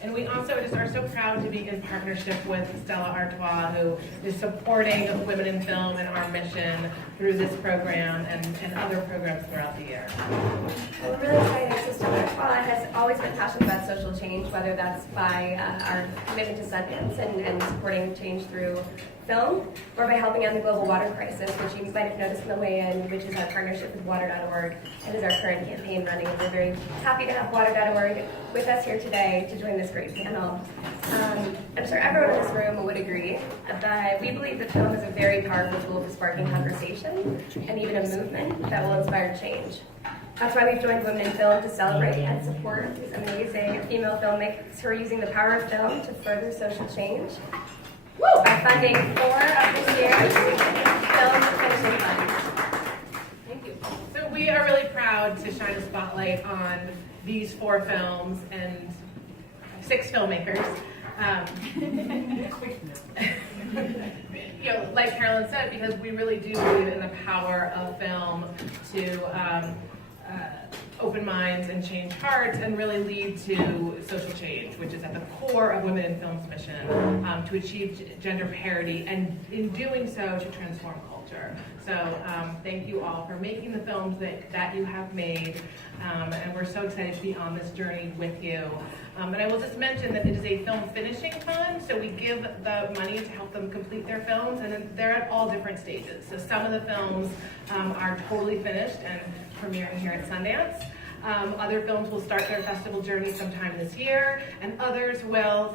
And we also just are so proud to be in partnership with Stella Artois, who is supporting women in film and our mission through this program and other programs throughout the year. Well, we're really excited. So Stella Artois has always been passionate about social change, whether that's by our commitment to Sundance and supporting change through film, or by helping out the global water crisis, which you might have noticed on the way in, which is our partnership with Water.org and is our current campaign running. And we're very happy to have Water.org with us here today to join this great panel. I'm sure everyone in this room would agree, but we believe that film is a very powerful tool for sparking conversation and even a movement that will inspire change. That's why we've joined Women in Film to celebrate and support these amazing female filmmakers who are using the power of film to further social change. By funding 4 of this year's Film Finishing Funds. Thank you. So we are really proud to shine a spotlight on these 4 films and 6 filmmakers. Like Carolyn said, because we really do believe in the power of film to open minds and change hearts and really lead to social change, which is at the core of Women in Film's mission, to achieve gender parity and in doing so to transform culture. So thank you all for making the films that you have made, and we're so excited to be on this journey with you. And I will just mention that it is a film finishing fund, so we give the money to help them complete their films, and they're at all different stages. So some of the films are totally finished and premiering here at Sundance. Other films will start their festival journey sometime this year, and others will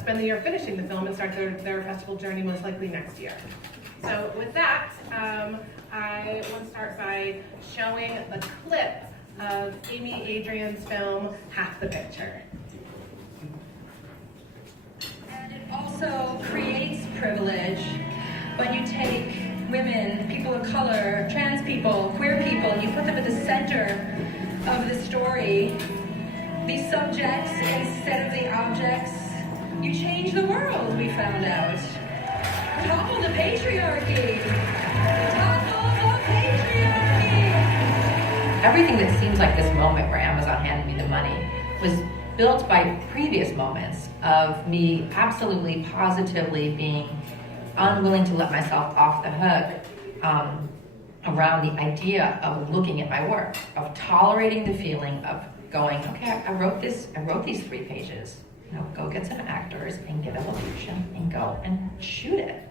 spend the year finishing the film and start their festival journey most likely next year. So with that, I want to start by showing the clip of Amy Adrian's film, Half the Picture. And it also creates privilege when you take women, people of color, trans people, queer people, and you put them at the center of the story. These subjects instead of the objects. You change the world, we found out. Topple the patriarchy. Topple the patriarchy. Everything that seems like this moment where Amazon handed me the money was built by previous moments of me absolutely, positively being unwilling to let myself off the hook around the idea of looking at my work, of tolerating the feeling of going, okay, I wrote these 3 pages. Go get some actors and get a location and go and shoot it.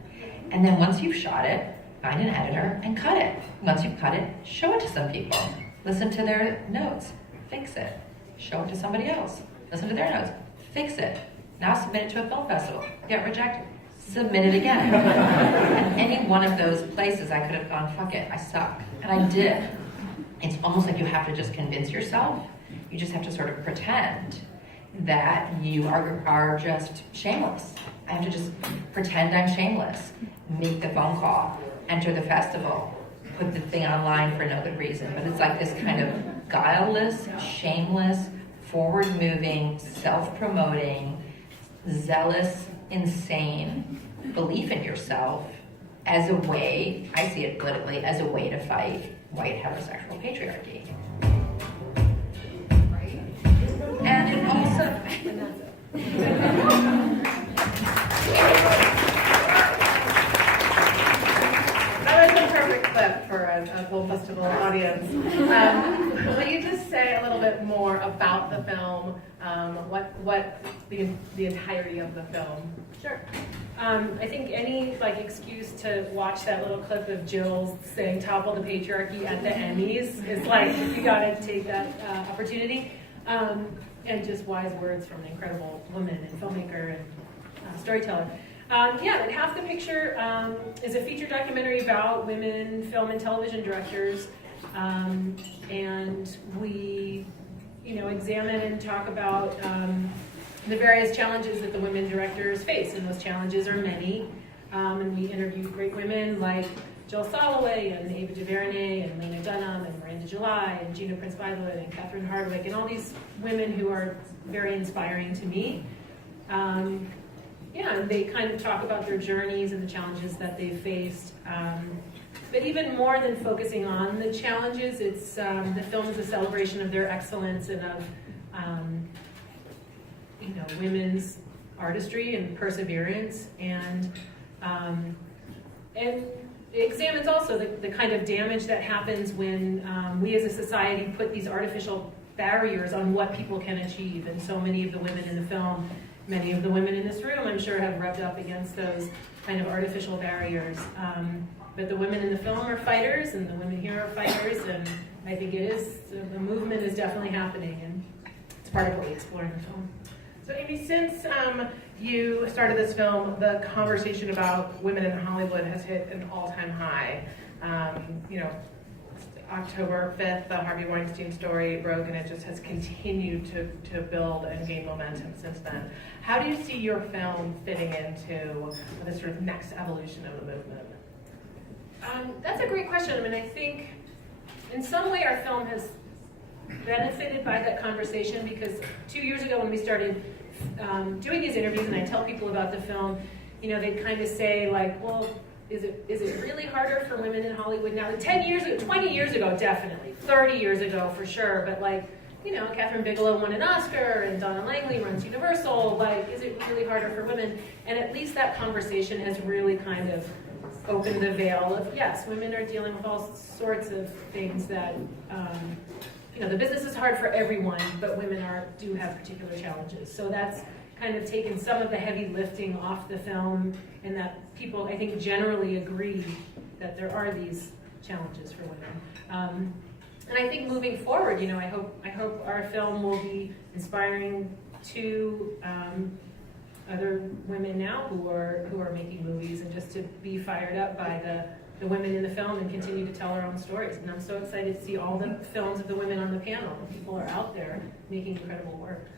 And then once you've shot it, find an editor and cut it. Once you've cut it, show it to some people. Listen to their notes, fix it. Show it to somebody else. Listen to their notes, fix it. Now submit it to a film festival, get rejected. Submit it again. At any one of those places, I could have gone, fuck it, I suck. And I did. It's almost like you have to just convince yourself. You just have to sort of pretend that you are just shameless. I have to just pretend I'm shameless. Make the phone call, enter the festival, put the thing online for no good reason. But it's like this kind of guileless, shameless, forward-moving, self-promoting, zealous, insane belief in yourself as a way, I see it politically, as a way to fight white heterosexual patriarchy. And it also... That was a perfect clip for a film festival audience. Will you just say a little bit more about the film, what the entirety of the film? Sure. I think any excuse to watch that little clip of Jill saying "topple the patriarchy" at the Emmys is you gotta take that opportunity. And just wise words from an incredible woman and filmmaker and storyteller. And Half the Picture is a feature documentary about women film and television directors, and we, examine and talk about the various challenges that the women directors face, and those challenges are many. And we interviewed great women like Jill Soloway and Ava DuVernay and Lena Dunham and Miranda July and Gina Prince-Bythewood and Catherine Hardwick and all these women who are very inspiring to me. And they kind of talk about their journeys and the challenges that they've faced. But even more than focusing on the challenges, it's the film is a celebration of their excellence and of women's artistry and perseverance, and it examines also the kind of damage that happens when we as a society put these artificial barriers on what people can achieve. And so many of the women in the film, many of the women in this room, I'm sure, have rubbed up against those kind of artificial barriers. But the women in the film are fighters, and the women here are fighters, and I think the movement is definitely happening, and it's part of what we explore in the film. So Amy, since you started this film, the conversation about women in Hollywood has hit an all-time high. October 5th, the Harvey Weinstein story broke, and it just has continued to build and gain momentum since then. How do you see your film fitting into this sort of next evolution of the movement? That's a great question. I mean, I think in some way our film has benefited by that conversation, because 2 years ago when we started doing these interviews and I tell people about the film, they'd kind of say like, well, is it really harder for women in Hollywood now? 10 years ago, 20 years ago, definitely. 30 years ago, for sure. But Catherine Bigelow won an Oscar, and Donna Langley runs Universal. Is it really harder for women? And at least that conversation has really kind of opened the veil of, yes, women are dealing with all sorts of things that, the business is hard for everyone, but women do have particular challenges. So that's kind of taken some of the heavy lifting off the film, and that people, I think, generally agree that there are these challenges for women. And I think moving forward, I hope our film will be inspiring to other women now who are making movies, and just to be fired up by the women in the film and continue to tell our own stories. And I'm so excited to see all the films of the women on the panel. People are out there making incredible work.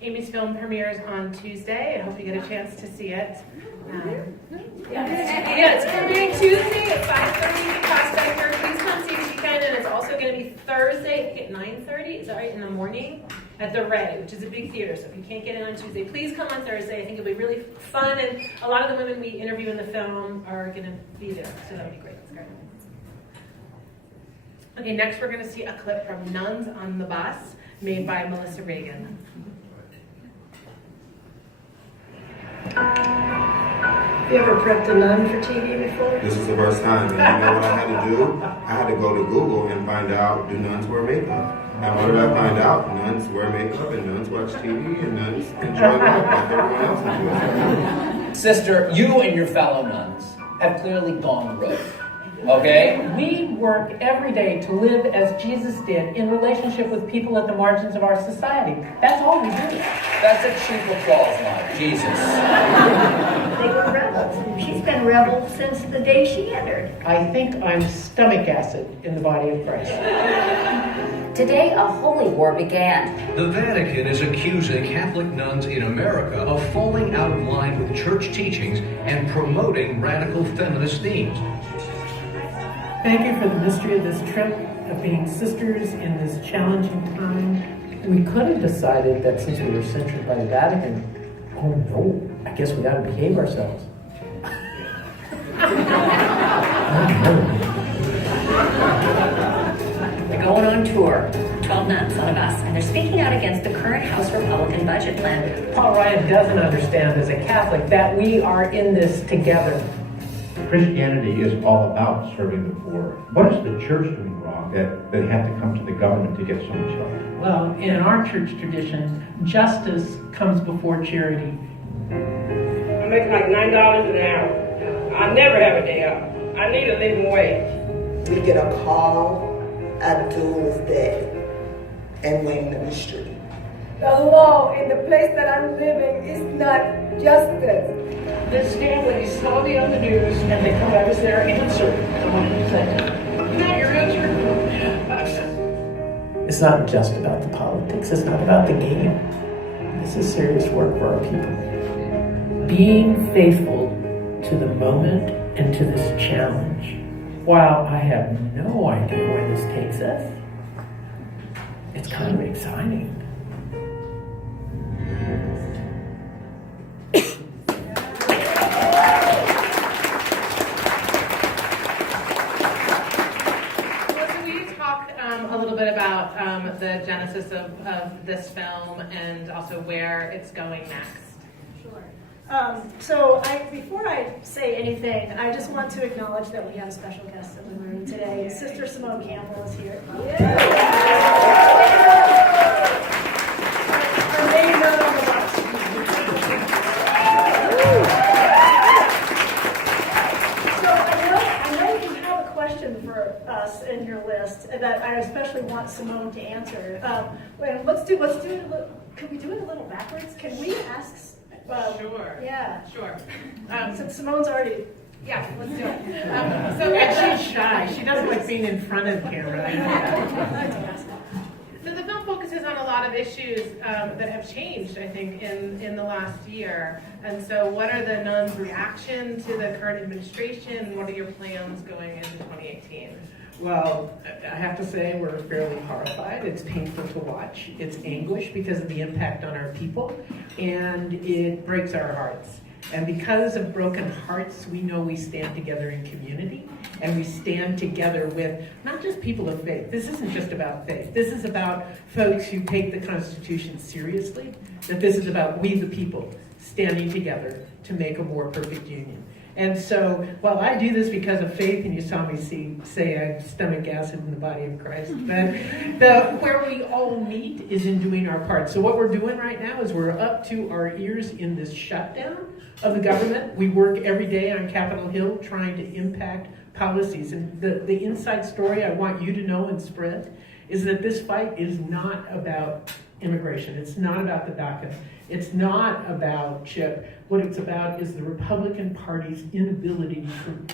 Amy's film premieres on Tuesday. I hope you get a chance to see it. It's premiering Tuesday at 5:30 at Prospector. Please come see it if you can. And it's also going to be Thursday, I think at 9:30, is that right, in the morning, at the Ray, which is a big theater. So if you can't get in on Tuesday, please come on Thursday. I think it'll be really fun, and a lot of the women we interview in the film are going to be there, so that'll be great. It's great. Okay, next we're going to see a clip from Nuns on the Bus, made by Melissa Reagan. Have you ever prepped a nun for TV before? This is the first time, and you know what I had to do? I had to go to Google and find out, do nuns wear makeup? And what did I find out? Nuns wear makeup, and nuns watch TV, and nuns enjoy life like everyone else enjoys. Sister, you and your fellow nuns have clearly gone rogue. Okay? We work every day to live as Jesus did, in relationship with people at the margins of our society. That's all we do. That's a cheap applause line. Jesus. They were rebels. She's been rebel since the day she entered. I think I'm stomach acid in the body of Christ. Today, a holy war began. The Vatican is accusing Catholic nuns in America of falling out of line with church teachings and promoting radical feminist themes. Thank you for the mystery of this trip, of being sisters in this challenging time. We could have decided that since we were censored by the Vatican, oh no, I guess we gotta behave ourselves. They're going on tour, 12 nuns on a bus, and they're speaking out against the current House Republican budget plan. Paul Ryan doesn't understand as a Catholic that we are in this together. Christianity is all about serving the poor. What is the church doing wrong that they have to come to the government to get so much help? Well, in our church tradition, justice comes before charity. I make like $9 an hour. I never have a day off. I need a living wage. We get a call Abdul's dead and laying in the street. The law in the place that I'm living is not justice. This family saw me on the news and they come out as their answer. And what did you say? Is that your answer? It's not just about the politics. It's not about the game. This is serious work for our people. Being faithful to the moment and to this challenge, while I have no idea where this takes us, it's kind of exciting. A little bit about the the genesis of this film and also where it's going next. So before I say anything, I just want to acknowledge that we have a special guest in the room today. Sister Simone Campbell is here. Our main nun on the bus. So I know you have a question for us in your list that I especially want Simone to answer. Let's do it a little. Could we do it a little backwards? Can we ask? Sure. Yeah. Sure. Since Simone's already. Yeah, let's do it. And she's shy. She doesn't like being in front of the camera. So the film focuses on a lot of issues that have changed, I think, in the last year. And so what are the nuns' reaction to the current administration? What are your plans going into 2018? Well, I have to say we're fairly horrified. It's painful to watch. It's anguish because of the impact on our people, and it breaks our hearts. And because of broken hearts, we know we stand together in community, and we stand together with not just people of faith. This isn't just about faith. This is about folks who take the Constitution seriously, that this is about we the people standing together to make a more perfect union. And so, while I do this because of faith, and you saw me say I stomach acid in the body of Christ, but where we all meet is in doing our part. So what we're doing right now is we're up to our ears in this shutdown of the government. We work every day on Capitol Hill trying to impact policies. And the inside story I want you to know and spread is that this fight is not about immigration. It's not about the DACA. It's not about CHIP. What it's about is the Republican Party's inability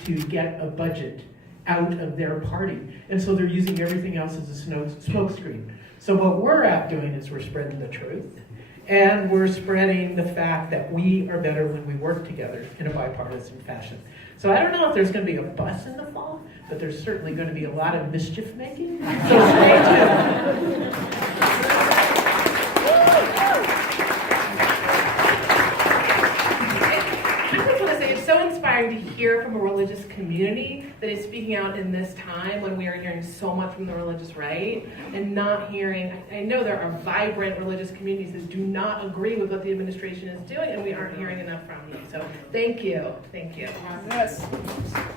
to get a budget out of their party. And so they're using everything else as a smokescreen. So what we're out doing is we're spreading the truth. And we're spreading the fact that we are better when we work together in a bipartisan fashion. So I don't know if there's going to be a bus in the fall, but there's certainly going to be a lot of mischief making. So stay tuned. To hear from a religious community that is speaking out in this time when we are hearing so much from the religious right and not hearing. I know there are vibrant religious communities that do not agree with what the administration is doing, and we aren't hearing enough from them. So thank you. Yes.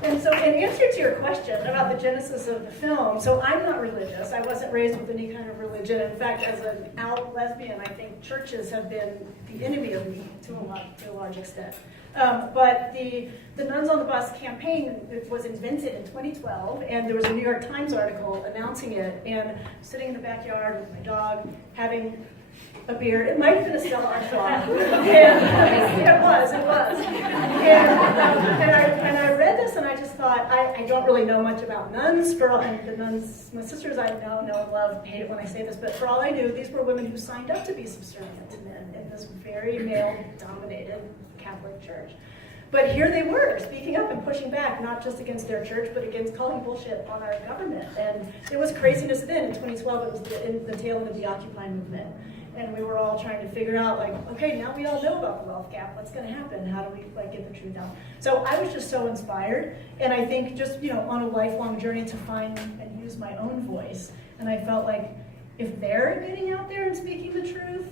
And so in answer to your question about the genesis of the film, so I'm not religious. I wasn't raised with any kind of religion. In fact, as an out lesbian, I think churches have been the enemy of me to a large extent. But the Nuns on the Bus campaign was invented in 2012, and there was a New York Times article announcing it, and sitting in the backyard with my dog, having a beer. It might have been a Stella Artois. It was. And I read this, and I just thought, I don't really know much about nuns. And the nuns, my sisters I know and love, hate it when I say this, but for all I knew, these were women who signed up to be subservient to men in this very male-dominated Catholic Church. But here they were, speaking up and pushing back, not just against their church, but against calling bullshit on our government. And it was craziness then. In 2012, it was in the tail end of the Occupy movement. And we were all trying to figure out, like, okay, now we all know about the wealth gap. What's going to happen? How do we get the truth out? So I was just so inspired. And I think just, on a lifelong journey to find and use my own voice. And I felt like if they're getting out there and speaking the truth,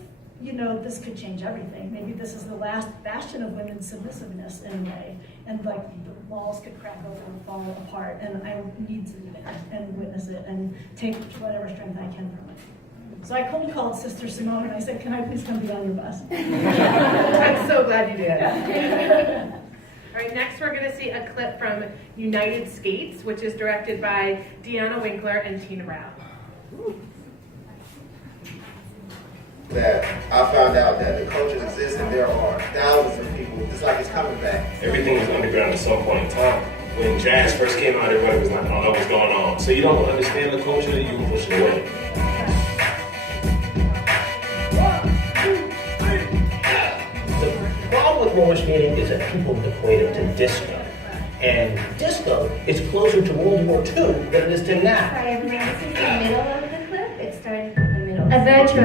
this could change everything. Maybe this is the last bastion of women's submissiveness in a way. And the walls could crack open and fall apart. And I need to be there and witness it and take whatever strength I can from it. So I cold called Sister Simone and I said, can I please come be on your bus? I'm so glad you did. All right, next we're going to see a clip from United Skates, which is directed by Deanna Winkler and Tina Rao. That I found out that the cultures exist and there are thousands of people, just like it's coming back. Everything was underground at some point in time. When jazz first came out, everybody was like, oh, that was going on. So you don't understand the culture, you can push it away. The problem with roller skating is that people equate it to disco. And disco is closer to World War II than it is to now. Sorry, everybody, this is the middle of the clip. It started from the middle. Adventure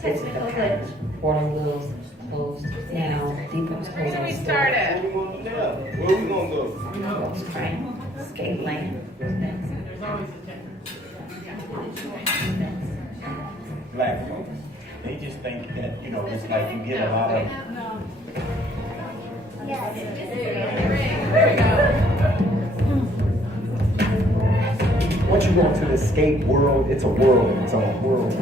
Technical glitch. Water wheels closed now. Depot's closed. Where we started? Where we gonna go? Skate lane. There's always a gender. Black folks, they just think that, you know, it's like you get a lot of. Once you go into the skate world, it's a world in its own world.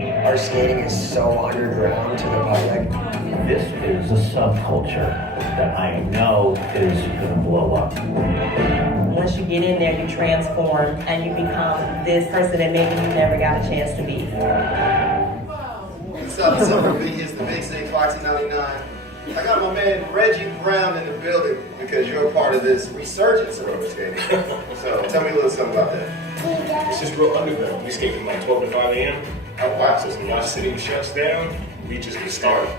Our skating is so underground to the public. This is a subculture that I know is going to blow up. Once you get in there, you transform and you become this person that maybe you never got a chance to be. What's up for me? It's the Big Six, Foxy 99. I got my man Reggie Brown in the building because you're a part of this resurgence of roller skating. So tell me a little something about that. It's just real underground. We skate from like 12 to 5 a.m. Oh, wow. So when our city shuts down, we just get started.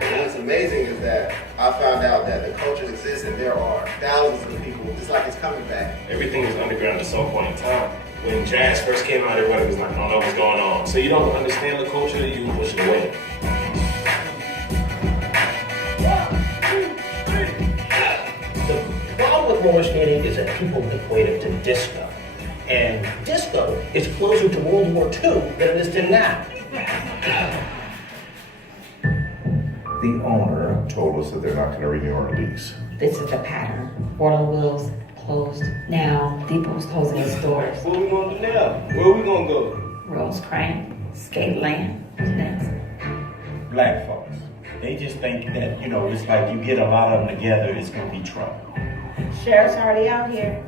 And what's amazing is that I found out that the culture exists and there are thousands of people, just like it's coming back. Everything was underground at some point in time. When jazz first came out, everybody was like, I don't know what's going on. So you don't understand the culture, you push it away. The problem with roller skating is that people equate it to disco. And disco is closer to World War II than it is to now. The owner told us that they're not going to renew our lease. This is the pattern. Water wheels closed. Now Depot's closing its doors. What we gonna do now? Where we gonna go? Rose Crane, Skate Land. Who's next? Black folks, they just think that, you know, it's like you get a lot of them together, it's gonna be trouble. Sheriff's already out here.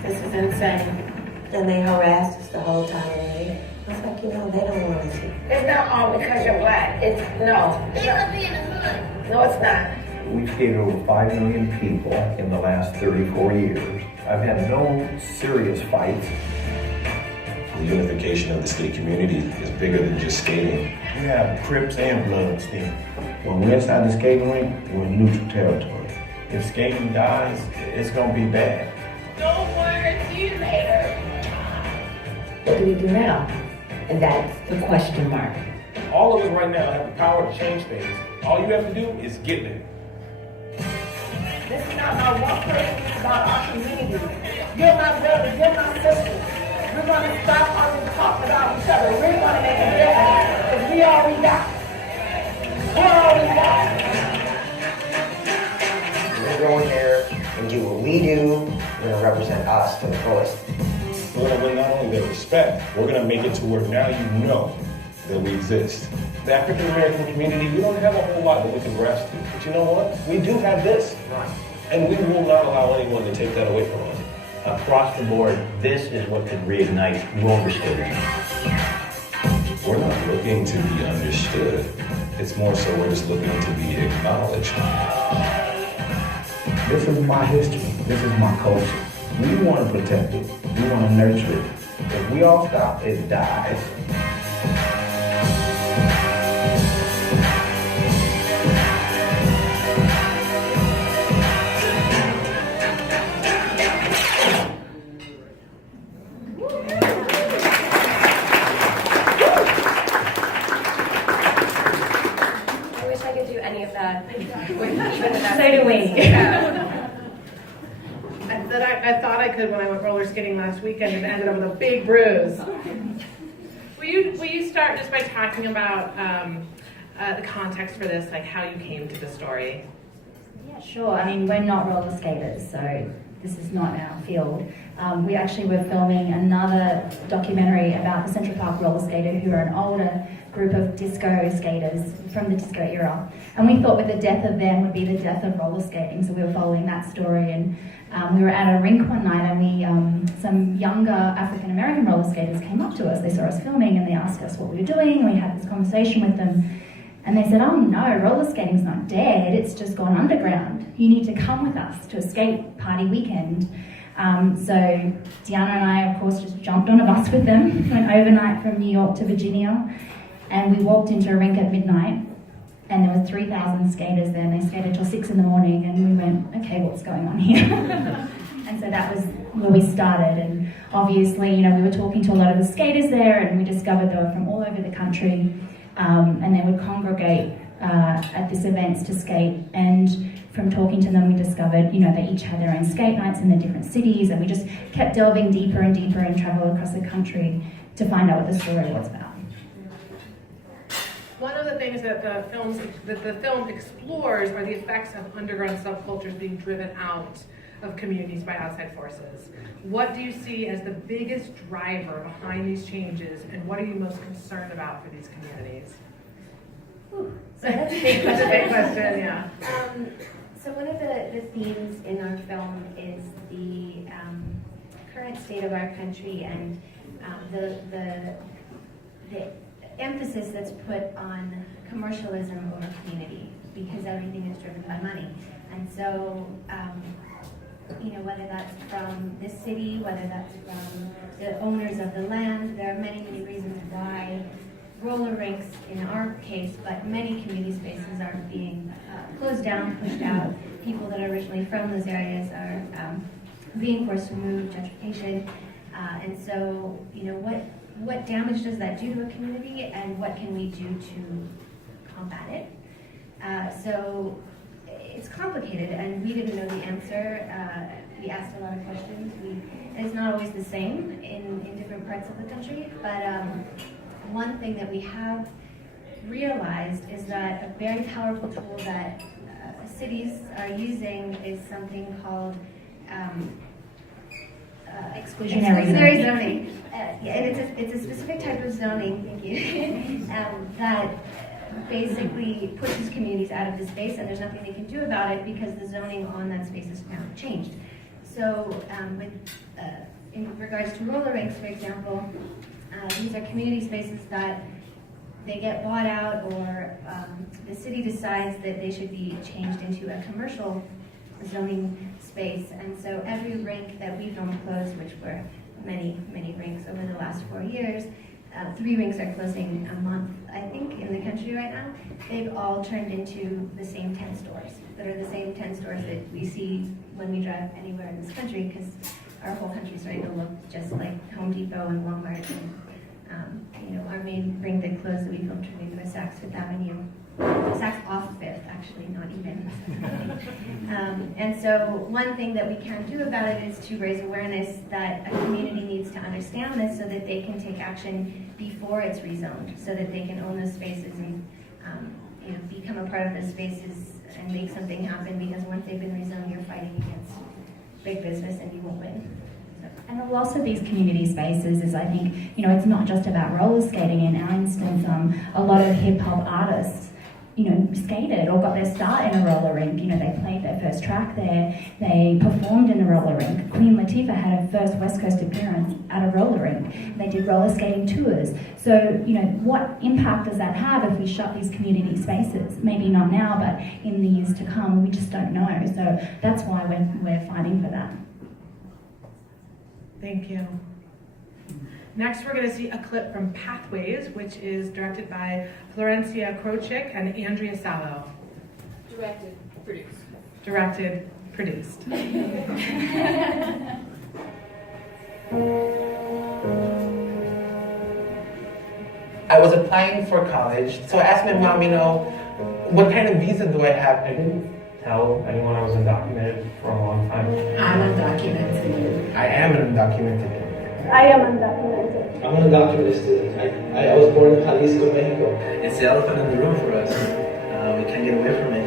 This is insane. And they harassed us the whole time away. It's like, you know, they don't want to see. It's not all because you're black. It's no. It's not. No, it's not. We've skated over 5 million people in the last 34 years. I've had no serious fights. The unification of the skate community is bigger than just skating. We have Crips and Bloods then. When we're inside the skating rink, we're in neutral territory. If skating dies, it's gonna be bad. Don't worry, see you later. What do we do now? And that's the question mark. All of us right now have the power to change things. All you have to do is get there. This is not about one person, it's about our community. You're my brother, you're my sister. We're going to stop always talking about each other. We're going to make a difference because we all we got. We're all we got. We're going there and do what we do. We're going to represent us to the fullest. We're going to win not only their respect, we're going to make it to where now you know that we exist. The African American community, we don't have a whole lot that we can grasp to. But you know what? We do have this. Right. And we will not allow anyone to take that away from us. Across the board, this is what could reignite roller skating. We're not looking to be understood. It's more so we're just looking to be acknowledged. This is my history. This is my culture. We want to protect it. We want to nurture it. If we all stop, it dies. So do we. I thought I could when I went roller skating last weekend and ended up with a big bruise. Will you start just by talking about the context for this, like how you came to the story? Yeah, sure. I mean, we're not roller skaters, so this is not our field. We actually were filming another documentary about the Central Park roller skater who are an older group of disco skaters from the disco era. And we thought with the death of them would be the death of roller skating, so we were following that story. And we were at a rink one night and some younger African American roller skaters came up to us. They saw us filming and they asked us what we were doing. We had this conversation with them. And they said, oh no, roller skating's not dead, it's just gone underground. You need to come with us to a skate party weekend. So Deanna and I, of course, just jumped on a bus with them, went overnight from New York to Virginia, and we walked into a rink at midnight, and there were 3,000 skaters there, and they skated till 6 in the morning, and we went, okay, what's going on here? And so that was where we started, and obviously, you know, we were talking to a lot of the skaters there, and we discovered they were from all over the country, and they would congregate at this events to skate, and from talking to them we discovered, they each had their own skate nights in their different cities, and we just kept delving deeper and deeper and travelled across the country to find out what the story was about. One of the things that the film explores are the effects of underground subcultures being driven out of communities by outside forces. What do you see as the biggest driver behind these changes, and what are you most concerned about for these communities? So that's a big question. That's a big question, yeah. So one of the themes in our film is the current state of our country and the emphasis that's put on commercialism over community, because everything is driven by money. And so, whether that's from the city, whether that's from the owners of the land, there are many, many reasons why roller rinks, in our case, but many community spaces are being closed down, pushed out. People that are originally from those areas are being forced to move, gentrification. And so, what damage does that do to a community, and what can we do to combat it? So it's complicated, and we didn't know the answer. We asked a lot of questions. It's not always the same in different parts of the country, but one thing that we have realized is that a very powerful tool that cities are using is something called exclusionary zoning. And it's a specific type of zoning, thank you, that basically pushes communities out of the space, and there's nothing they can do about it because the zoning on that space is now changed. So in regards to roller rinks, for example, these are community spaces that they get bought out, or the city decides that they should be changed into a commercial zoning space. And so every rink that we filmed closed, which were many, many rinks over the last 4 years, 3 rinks are closing a month, I think, in the country right now. They've all turned into the same 10 stores that are the same 10 stores that we see when we drive anywhere in this country, because our whole country is starting to look just like Home Depot and Walmart. And, our main rink that closed that we filmed training was Saks Fifth Avenue. Saks off Fifth, actually, not even. And so one thing that we can do about it is to raise awareness that a community needs to understand this so that they can take action before it's rezoned, so that they can own those spaces and become a part of those spaces and make something happen, because once they've been rezoned, you're fighting against big business and you won't win. And the loss of these community spaces is, I think, it's not just about roller skating. In our instance, a lot of hip hop artists, skated or got their start in a roller rink. They played their first track there. They performed in a roller rink. Queen Latifah had her first West Coast appearance at a roller rink. They did roller skating tours. So, what impact does that have if we shut these community spaces? Maybe not now, but in the years to come, we just don't know. So that's why we're fighting for that. Thank you. Next, we're going to see a clip from Pathways, which is directed by Florencia Krochik and Andrea Sallow. Directed, produced. Directed, produced. I was applying for college, so I asked my mom, what kind of visa do I have? I didn't tell anyone I was undocumented for a long time. I'm undocumented. I am an undocumented. I am undocumented. I'm an undocumented student. I was born in Jalisco, Mexico. It's the elephant in the room for us. We can't get away from it.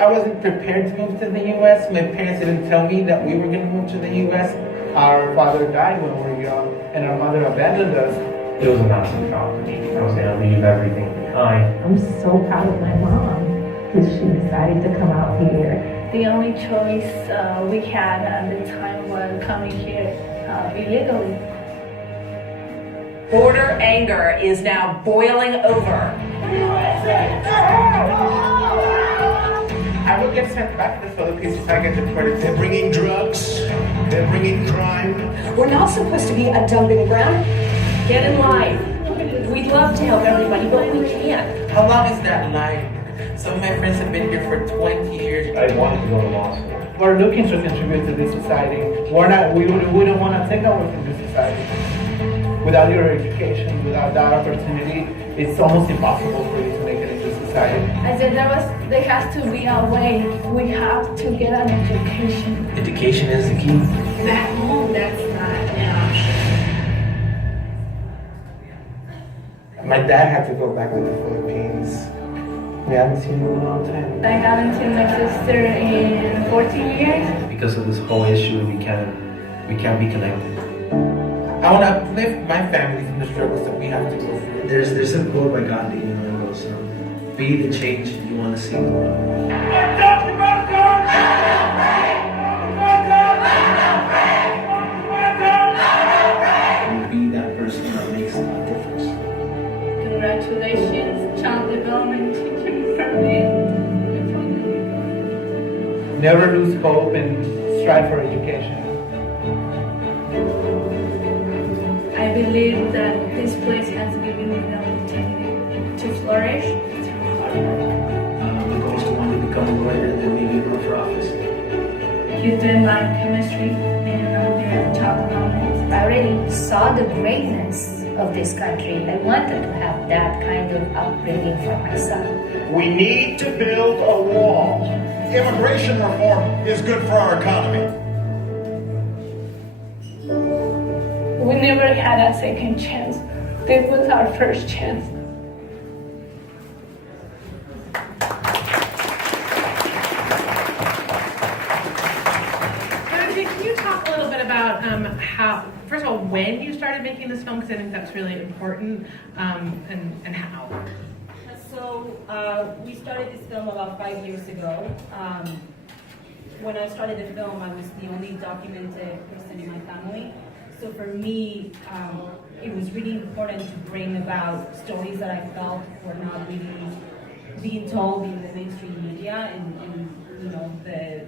I wasn't prepared to move to the U.S. My parents didn't tell me that we were going to move to the U.S. Our father died when we were young, and our mother abandoned us. It was a massive shock to me. I was going to leave everything behind. I'm so proud of my mom because she decided to come out here. The only choice we had at the time was coming here illegally. Border anger is now boiling over. I will get sent back to the Philippines if I get deported. They're bringing drugs. They're bringing crime. We're not supposed to be a dumping ground. Get in line. We'd love to help everybody, but we can't. How long is that line? Some of my friends have been here for 20 years. I wanted to go to law school. We're looking to contribute to this society. We don't want to take away from this society. Without your education, without that opportunity, it's almost impossible for you to make it into society. I said there has to be a way. We have to get an education. Education is the key. Back home, that's not an option. My dad had to go back to the Philippines. We haven't seen him in a long time. I haven't seen my sister in 14 years. Because of this whole issue, we can't be connected. I want to uplift my family from the struggles that we have to go through. There's a quote by Gandhi, it goes, be the change you want to see in the world. Be that person that makes a difference. Congratulations, child development teacher from me. Never lose hope and strive for education. I believe that this place has given me the opportunity to flourish. My goal is to one day become a lawyer and then maybe run for office. He's doing biochemistry and I'm doing child development. I already saw the greatness of this country. I wanted to have that kind of upbringing for myself. We need to build a wall. Immigration reform is good for our economy. We never had a second chance. This was our first chance. Can you talk a little bit about how, first of all, when you started making this film, because I think that's really important, and how? So we started this film about 5 years ago. When I started the film, I was the only documented person in my family. So for me, it was really important to bring about stories that I felt were not really being told in the mainstream media, and the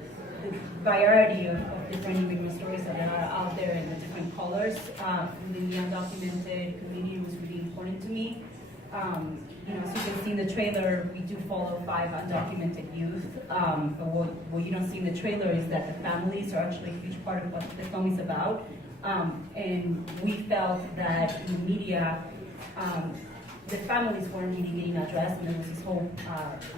variety of different immigrant stories that are out there in the different colors in the undocumented community was really important to me. As you can see in the trailer, we do follow 5 undocumented youth. But what you don't see in the trailer is that the families are actually a huge part of what the film is about. And we felt that in the media, the families weren't really getting addressed, and there was this whole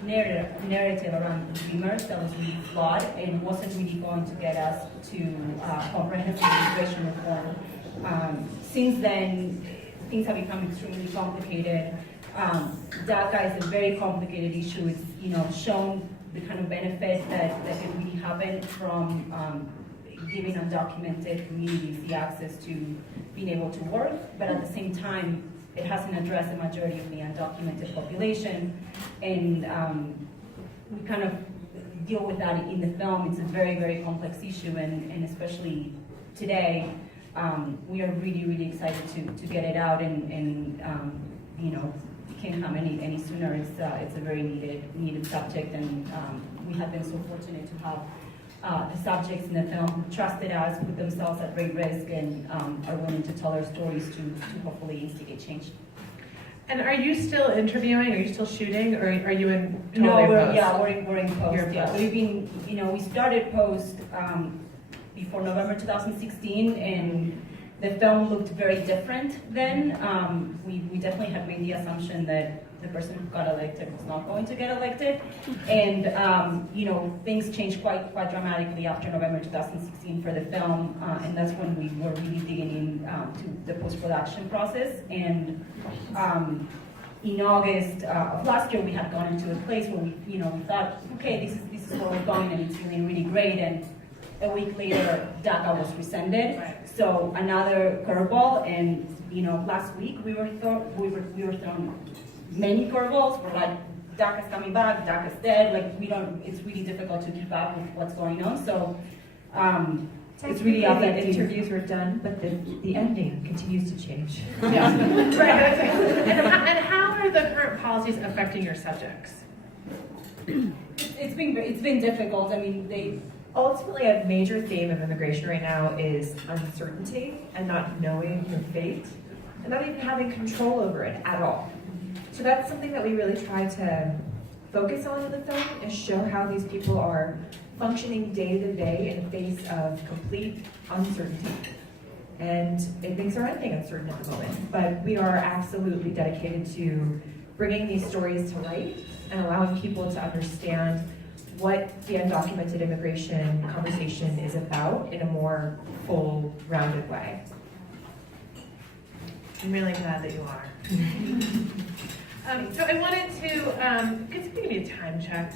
narrative around the dreamers that was really flawed and wasn't really going to get us to comprehensive immigration reform. Since then, things have become extremely complicated. DACA is a very complicated issue. It's shown the kind of benefit that can really happen from giving undocumented communities the access to being able to work, but at the same time, it hasn't addressed the majority of the undocumented population, and we kind of deal with that in the film. It's a very, very complex issue, and especially today, we are really, really excited to get it out, and it can't come any sooner. It's a very needed subject, and we have been so fortunate to have the subjects in the film who trusted us, put themselves at great risk, and are willing to tell their stories to hopefully instigate change. And are you still interviewing? Are you still shooting, or are you in? No, we're in post. Yeah, we've been. We started post before November 2016, and the film looked very different then. We definitely had made the assumption that the person who got elected was not going to get elected, and things changed quite dramatically after November 2016 for the film, and that's when we were really digging in to the post-production process. And in August of last year, we had gone into a place where we thought, okay, this is where we're going, and it's feeling really great. And a week later, DACA was rescinded, so another curveball. And last week we were thrown many curveballs. We're like, DACA's coming back, DACA's dead. Like it's really difficult to keep up with what's going on. So it's really up that interviews were done, but the ending continues to change. Yeah. Right. And how are the current policies affecting your subjects? It's been difficult. I mean, ultimately, a major theme of immigration right now is uncertainty and not knowing your fate and not even having control over it at all. So that's something that we really try to focus on in the film, and show how these people are functioning day to day in the face of complete uncertainty. and things are ending uncertain at the moment. But we are absolutely dedicated to bringing these stories to light and allowing people to understand what the undocumented immigration conversation is about in a more full, rounded way. I'm really glad that you are. So I wanted to, could somebody give me a time check?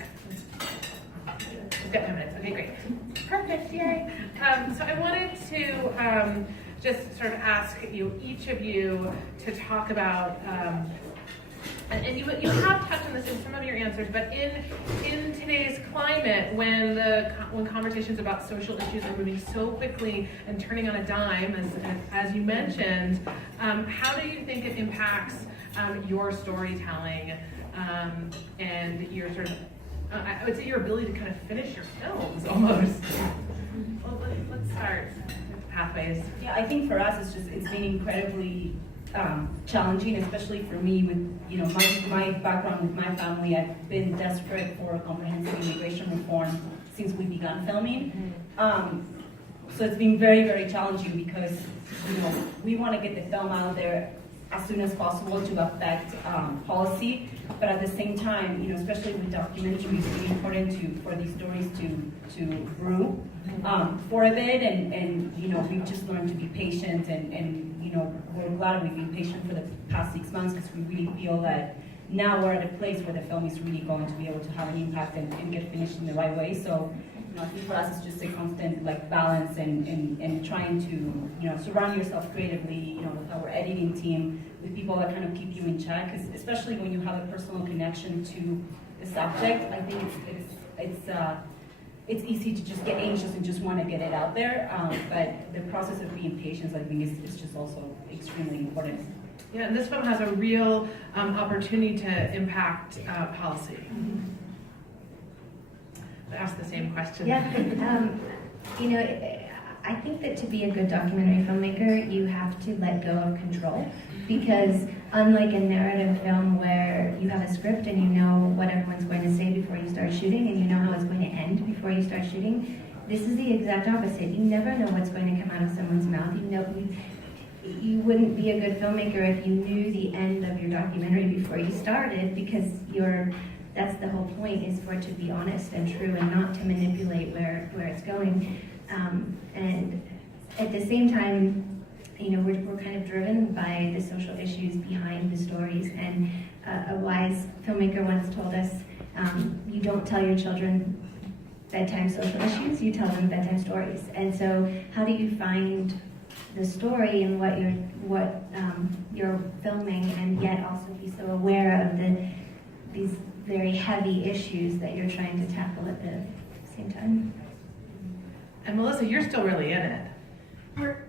We've got 10 minutes. Okay, great. Perfect, yay. So I wanted to just sort of ask each of you, to talk about, and you have touched on this in some of your answers, but in today's climate, when conversations about social issues are moving so quickly and turning on a dime, as you mentioned, how do you think it impacts your storytelling and your sort of, I would say, your ability to kind of finish your films almost? Well, let's start with pathways. Yeah, I think for us it's been incredibly challenging, especially for me with my background with my family. I've been desperate for comprehensive immigration reform since we began filming. So it's been very, very challenging because we want to get the film out there as soon as possible to affect policy, but at the same time, especially with documentaries, it's really important for these stories to brew for a bit, and we've just learned to be patient, and we're glad we've been patient for the past 6 months, because we really feel that now we're at a place where the film is really going to be able to have an impact and get finished in the right way. So I think for us it's just a constant balance and trying to surround yourself creatively, with our editing team, with people that kind of keep you in check, because especially when you have a personal connection to the subject, I think it's easy to just get anxious and just want to get it out there. But the process of being patient, I think, is just also extremely important. Yeah, and this film has a real opportunity to impact policy. I asked the same question. Yeah, I think that to be a good documentary filmmaker, you have to let go of control, because unlike a narrative film where you have a script and you know what everyone's going to say before you start shooting, and you know how it's going to end before you start shooting, this is the exact opposite. You never know what's going to come out of someone's mouth. You wouldn't be a good filmmaker if you knew the end of your documentary before you started, because that's the whole point, is for it to be honest and true and not to manipulate where it's going. And at the same time, we're kind of driven by the social issues behind the stories. And a wise filmmaker once told us, you don't tell your children bedtime social issues, you tell them bedtime stories. And so how do you find the story and what you're filming, and yet also be so aware of these very heavy issues that you're trying to tackle at the same time? And Melissa, you're still really in it.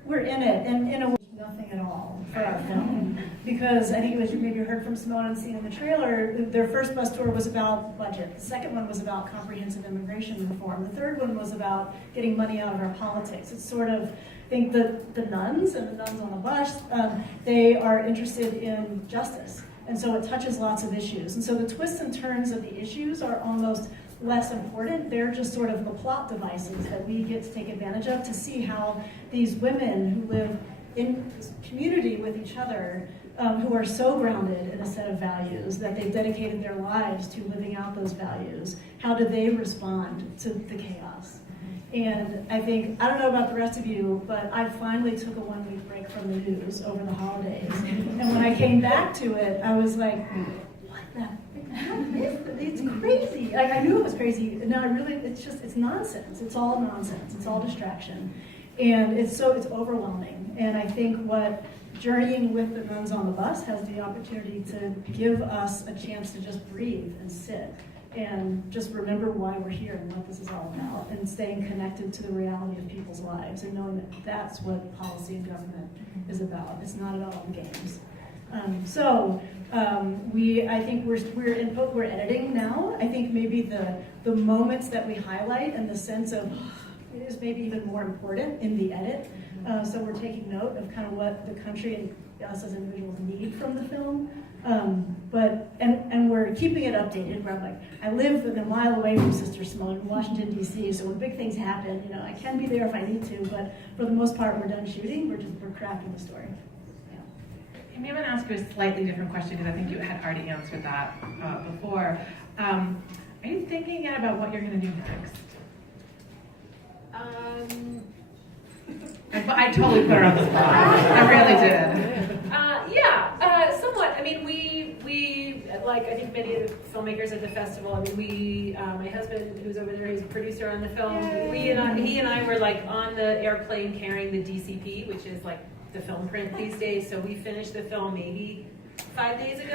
We're in it, and in a way, nothing at all for our film, because I think it was, maybe you heard from Simone and seen in the trailer, their first bus tour was about budget. The second one was about comprehensive immigration reform. The third one was about getting money out of our politics. It's sort of, I think the nuns and the nuns on the bus, they are interested in justice. And so it touches lots of issues. And so the twists and turns of the issues are almost less important. They're just sort of the plot devices that we get to take advantage of to see how these women who live in community with each other, who are so grounded in a set of values that they've dedicated their lives to living out those values, how do they respond to the chaos? And I think, I don't know about the rest of you, but I finally took a 1-week break from the news over the holidays. And when I came back to it, I was like, what the? It's crazy. Like, I knew it was crazy. Now it's nonsense. It's all nonsense. It's all distraction. And it's overwhelming. And I think what journeying with the nuns on the bus has the opportunity to give us a chance to just breathe and sit and just remember why we're here and what this is all about, and staying connected to the reality of people's lives and knowing that that's what policy and government is about. It's not at all games. I think we're editing now. I think maybe the moments that we highlight and the sense of it is maybe even more important in the edit. So we're taking note of kind of what the country and us as individuals need from the film. And we're we're keeping it updated. Where I'm like, I live a mile away from Sister Simone in Washington, D.C., so when big things happen, you know, I can be there if I need to, but for the most part, we're done shooting. We're crafting the story. Maybe I'm going to ask you a slightly different question because I think you had already answered that before. Are you thinking yet about what you're going to do next? I totally put her on the spot. I really did. Somewhat. I mean, we like I think many of the filmmakers at the festival. I mean, my husband who's over there, he's a producer on the film. He and I were like on the airplane carrying the DCP, which is like the film print these days. So we finished the film maybe 5 days ago,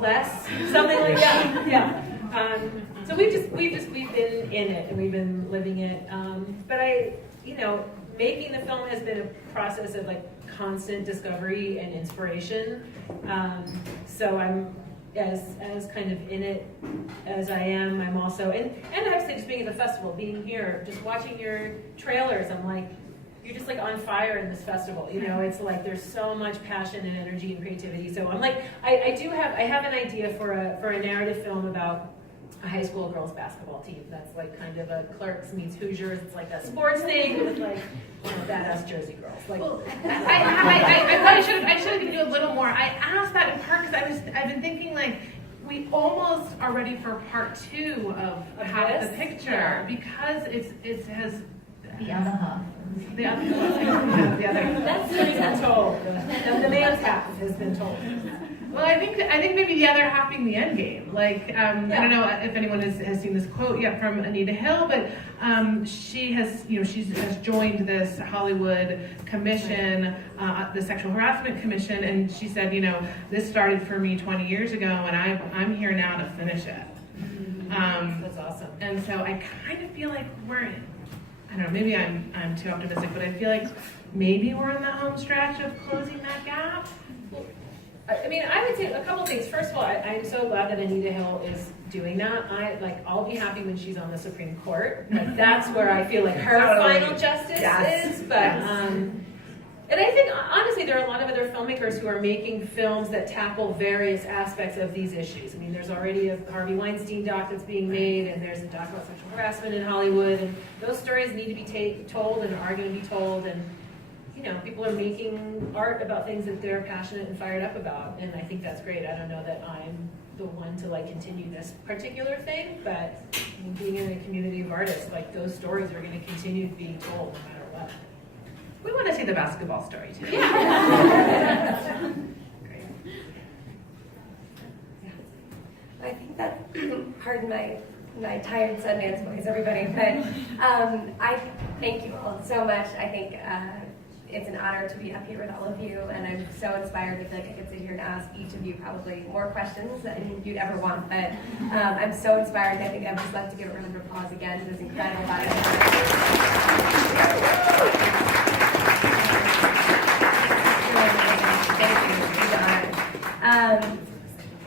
less, something like that. Yeah. So we've been in it and we've been living it. But making the film has been a process of like constant discovery and inspiration. So I'm as kind of in it as I am. I'm also and I have to say, just being at the festival, being here, just watching your trailers, I'm like, you're just like on fire in this festival. You know, it's like there's so much passion and energy and creativity. So I'm like, I have an idea for a narrative film about a high school girls basketball team that's like kind of a Clerks meets Hoosiers. It's like a sports thing with like badass Jersey girls. Like, I thought I should have given you a little more. I asked that in part because I've been thinking like we almost are ready for part 2 of half the picture because it has the other half. The other half. That's been told. The man's half has been told. Well, I think maybe the other half being the end game. Like, I don't know if anyone has seen this quote yet from Anita Hill, but she has joined this Hollywood commission, the Sexual Harassment Commission, and she said, this started for me 20 years ago, and I'm here now to finish it. That's awesome. And so I kind of feel like we're in. I don't know, maybe I'm too optimistic, but I feel like maybe we're in the home stretch of closing that gap. I mean, I would say a couple things. First of all, I'm so glad that Anita Hill is doing that. I'll be happy when she's on the Supreme Court. Like, that's where I feel like her final justice is. But and I think honestly, there are a lot of other filmmakers who are making films that tackle various aspects of these issues. I mean, there's already a Harvey Weinstein doc that's being made, and there's a doc about sexual harassment in Hollywood, and those stories need to be told and are going to be told. And people are making art about things that they're passionate and fired up about, and I think that's great. I don't know that I'm the one to like continue this particular thing, but being in a community of artists, like those stories are going to continue being told no matter what. We want to see the basketball story too. Yeah. Great. I think that, pardon my tired Sundance voice, everybody, but I thank you all so much. I think it's an honor to be up here with all of you, and I'm so inspired. I feel like I could sit here and ask each of you probably more questions than you'd ever want, but I'm so inspired. I think I'd just like to give a round of applause again to this incredible audience. Thank you.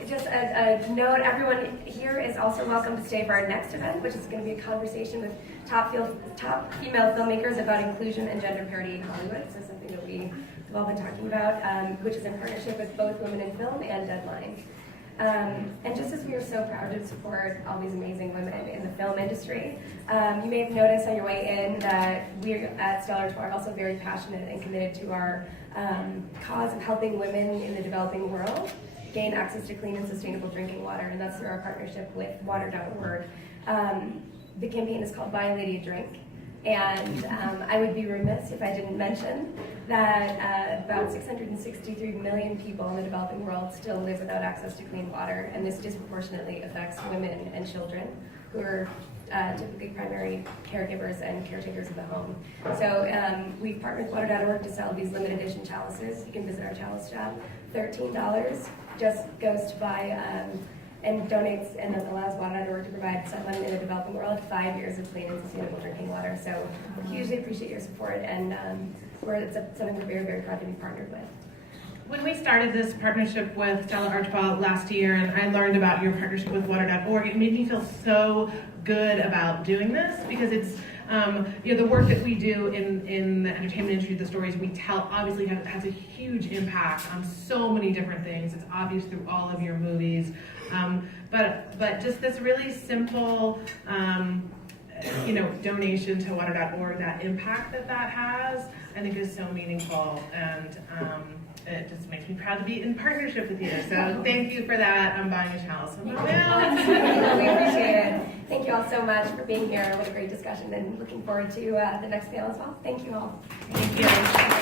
Just a note, everyone here is also welcome to stay for our next event, which is going to be a conversation with top female filmmakers about inclusion and gender parity in Hollywood. So something that we've all been talking about, which is in partnership with both Women in Film and Deadline. And just as we are so proud to support all these amazing women in the film industry, you may have noticed on your way in that we at Stella Artois are also very passionate and committed to our cause of helping women in the developing world gain access to clean and sustainable drinking water, and that's through our partnership with water.org. The campaign is called Buy a Lady a Drink, and I would be remiss if I didn't mention that about 663 million people in the developing world still live without access to clean water, and this disproportionately affects women and children who are typically primary caregivers and caretakers of the home. So we've partnered with water.org to sell these limited edition chalices. You can visit our chalice shop. $13 just goes to buy and donates and allows water.org to provide someone in the developing world 5 years of clean and sustainable drinking water. So we hugely appreciate your support, and it's something we're very, very proud to be partnered with. When we started this partnership with Stella Artois last year, and I learned about your partnership with water.org, it made me feel so good about doing this because it's The work that we do in the entertainment industry, the stories we tell, obviously has a huge impact on so many different things. It's obvious through all of your movies, but just this really simple, donation to water.org, that impact that has, I think is so meaningful, and it just makes me proud to be in partnership with you. So thank you for that. I'm buying a chalice. We appreciate it. Thank you all so much for being here. What a great discussion, and looking forward to the next panel as well. Thank you all. Thank you.